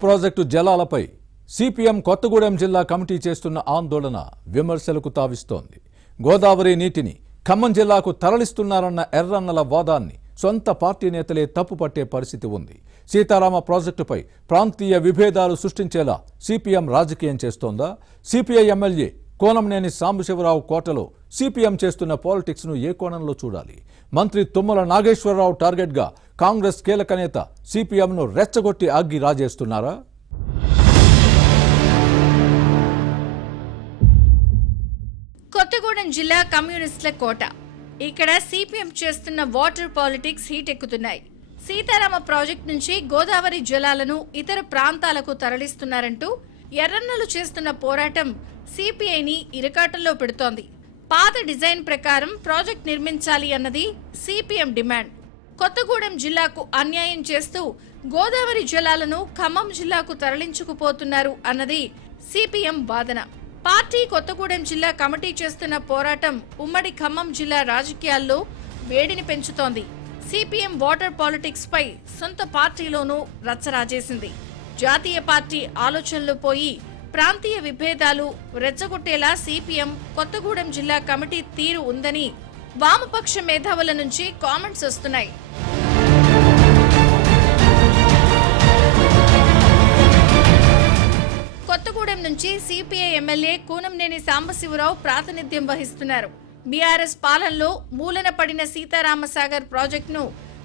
Project జలాలపై CPM Kothagudem జిల్లా committee చేస్తున్న ఆందోళన విమర్శలకు తావిస్తోంది. గోదావరి నీటిని ఖమ్మం జిల్లాకు తరలిస్తున్నారన్న ఎర్రన్నల వాదాన్ని సొంత పార్టీ నేతలే తప్పుపట్టే పరిస్థితి ఉంది. సీతారామ ప్రాజెక్టుపై ప్రాంతీయ విభేదాలు సృష్టించేలా సిపిఎం రాజకీయం చేస్తోందా? సిపిఐ ఎమ్మెల్యే కోనంనేని సాంబశివరావు కోటలో సిపిఎం చేస్తున్న పాలిటిక్స్ ను ఏ కోణంలో చూడాలి? మంత్రి తుమ్మల నాగేశ్వరరావు టార్గెట్గా కాంగ్రెస్ కీలక నేత సిపిఎంను రెచ్చగొట్టి అగ్గి రాజేస్తున్నారా? కొత్తగూడెం జిల్లా కమ్యూనిస్టుల కోట. ఇక్కడ సిపిఎం చేస్తున్న వాటర్ పాలిటిక్స్ హీట్ ఎక్కుతున్నాయి. సీతారామ ప్రాజెక్టు నుంచి గోదావరి జలాలను ఇతర ప్రాంతాలకు తరలిస్తున్నారంటూ ఎర్రన్నలు చేస్తున్న పోరాటం సిపిఐని ఇరకాటంలో పెడుతోంది. పాత డిజైన్ ప్రకారం ప్రాజెక్ట్ నిర్మించాలి అన్నది సిపిఎం డిమాండ్. కొత్తగూడెం జిల్లాకు అన్యాయం చేస్తూ గోదావరి జలాలను ఖమ్మం జిల్లాకు తరలించుకుపోతున్నారు అన్నది సిపిఎం వాదన. పార్టీ కొత్తగూడెం జిల్లా కమిటీ చేస్తున్న పోరాటం ఉమ్మడి ఖమ్మం జిల్లా రాజకీయాల్లో వేడిని పెంచుతోంది. సిపిఎం వాటర్ పాలిటిక్స్ పై సొంత పార్టీలోనూ రచ్చరాజేసింది. జాతీయ పార్టీ ఆలోచనలు పోయి ప్రాంతీయ విభేదాలు రెచ్చగొట్టేలా సిపిఎం కొత్తగూడెం జిల్లా కమిటీ తీరు ఉందని వామపక్ష మేధావుల నుంచి కామెంట్స్ వస్తున్నాయి. కొత్తగూడెం నుంచి సిపిఐ ఎమ్మెల్యే కోనంనేని సాంబశివరావు ప్రాతినిధ్యం వహిస్తున్నారు. బీఆర్ఎస్ పాలనలో మూలన పడిన సీతారామసాగర్ ప్రాజెక్టును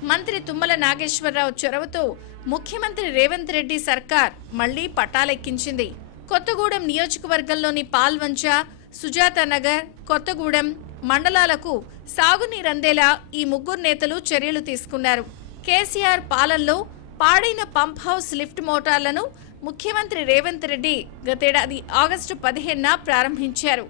మంత్రి తుమ్మల నాగేశ్వరరావు చొరవతో ముఖ్యమంత్రి రేవంత్ రెడ్డి సర్కార్ మళ్లీ పట్టాలెక్కించింది. కొత్తగూడెం నియోజకవర్గంలోని పాల్వంచ, సుజాత నగర్, కొత్తగూడెం మండలాలకు సాగునీరందేలా ఈ ముగ్గురు నేతలు చర్యలు తీసుకున్నారు. కేసీఆర్ పాలనలో పాడైన పంప్ హౌస్ లిఫ్ట్ మోటార్లను ముఖ్యమంత్రి రేవంత్ రెడ్డి గతేడాది ఆగస్టు 15న ప్రారంభించారు.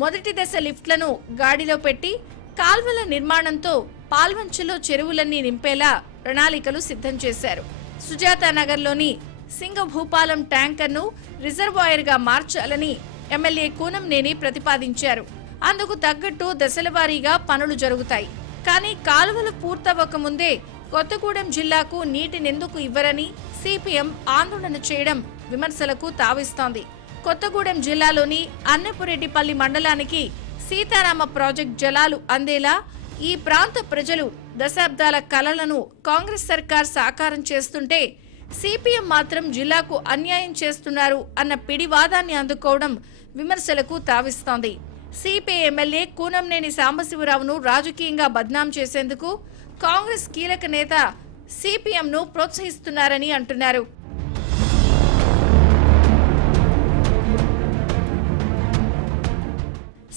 మొదటి దశ లిఫ్ట్లను గాడిలో పెట్టి కాల్వల నిర్మాణంతో పాల్వంచలో చెరువులన్నీ నింపేలా ప్రణాళికలు సిద్ధం చేశారు. సుజాత నగర్లోని సింగభూపాలం ట్యాంకర్ను రిజర్వాయర్గా మార్చాలని ఎమ్మెల్యే కోనంనేని ప్రతిపాదించారు. అందుకు తగ్గట్టు దశలవారీగా పనులు జరుగుతాయి. కానీ కాలువలు పూర్తవ్వక ముందే కొత్తగూడెం జిల్లాకు నీటినెందుకు ఇవ్వరని సిపిఎం ఆందోళన చేయడం విమర్శలకు తావిస్తోంది. కొత్తగూడెం జిల్లాలోని అన్నపురెడ్డిపల్లి మండలానికి సీతారామ ప్రాజెక్టు జలాలు అందేలా ఈ ప్రాంత ప్రజలు దశాబ్దాల కలలను కాంగ్రెస్ సర్కార్ సాకారం చేస్తుంటే సిపిఎం మాత్రం జిల్లాకు అన్యాయం చేస్తున్నారు అన్న పిడివాదాన్ని అందుకోవడం విమర్శలకు తావిస్తోంది. సిపిఐ ఎమ్మెల్యే కోనంనేని సాంబశివరావును రాజకీయంగా బద్నాం చేసేందుకు కాంగ్రెస్ కీలక నేత సిపిఎంను ప్రోత్సహిస్తున్నారని అంటున్నారు.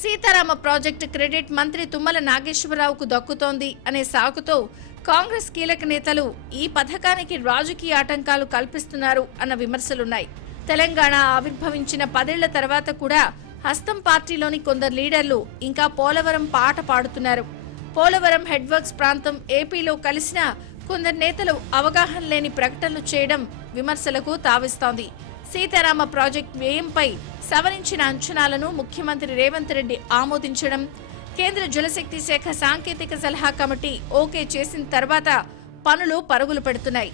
సీతారామ ప్రాజెక్టు క్రెడిట్ మంత్రి తుమ్మల నాగేశ్వరరావుకు దక్కుతోంది అనే సాకుతో కాంగ్రెస్ కీలక నేతలు ఈ పథకానికి రాజకీయ ఆటంకాలు కల్పిస్తున్నారు అన్న విమర్శలున్నాయి. తెలంగాణ ఆవిర్భవించిన 10 ఏళ్ల తర్వాత కూడా హస్తం పార్టీలోని కొందరు లీడర్లు ఇంకా పోలవరం పాట పాడుతున్నారు. పోలవరం హెడ్ వర్క్స్ ప్రాంతం ఏపీలో కలిసిన కొందరు నేతలు అవగాహన లేని ప్రకటనలు చేయడం విమర్శలకు తావిస్తోంది. సీతారామ ప్రాజెక్టు వ్యయంపై సవరించిన అంచనాలను ముఖ్యమంత్రి రేవంత్ రెడ్డి ఆమోదించడం, కేంద్ర జలశక్తి శాఖ సాంకేతిక సలహా కమిటీ ఓకే చేసిన తర్వాత పనులు పరుగులు పెడుతున్నాయి.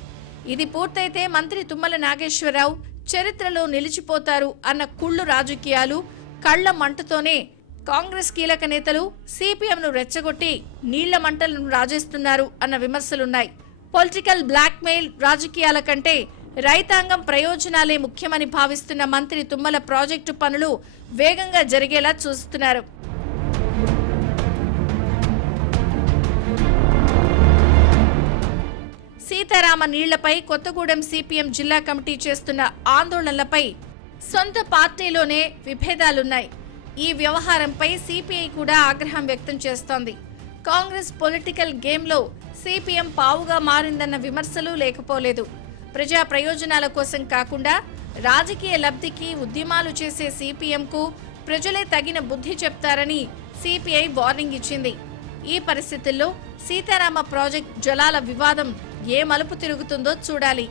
ఇది పూర్తయితే మంత్రి తుమ్మల నాగేశ్వరరావు చరిత్రలో నిలిచిపోతారు అన్న కుళ్ళు రాజకీయాలు కళ్ల మంటతోనే కాంగ్రెస్ కీలక నేతలు సిపిఎంను రెచ్చగొట్టి నీళ్ల మంటలను రాజేస్తున్నారు అన్న విమర్శలున్నాయి. పొలిటికల్ బ్లాక్మెయిల్ రాజకీయాల కంటే రైతాంగం ప్రయోజనాలే ముఖ్యమని భావిస్తున్న మంత్రి తుమ్మల ప్రాజెక్టు పనులు వేగంగా జరిగేలా చూస్తున్నారు. సీతారామ నీళ్లపై కొత్తగూడెం సిపిఎం జిల్లా కమిటీ చేస్తున్న ఆందోళనలపై సొంత పార్టీలోనే విభేదాలున్నాయి. ఈ వ్యవహారంపై సిపిఐ కూడా ఆగ్రహం వ్యక్తం చేస్తోంది. కాంగ్రెస్ పొలిటికల్ గేమ్లో సిపిఎం పావుగా మారిందన్న విమర్శలు లేకపోలేదు. ప్రజా ప్రయోజనాల కోసం కాకుండా రాజకీయ లబ్ధికి ఉద్యమాలు చేసే సిపిఎంకు ప్రజలే తగిన బుద్ధి చెప్తారని సిపిఐ వార్నింగ్ ఇచ్చింది. ఈ పరిస్థితుల్లో సీతారామ ప్రాజెక్టు జలాల వివాదం ఏ మలుపు తిరుగుతుందో చూడాలి.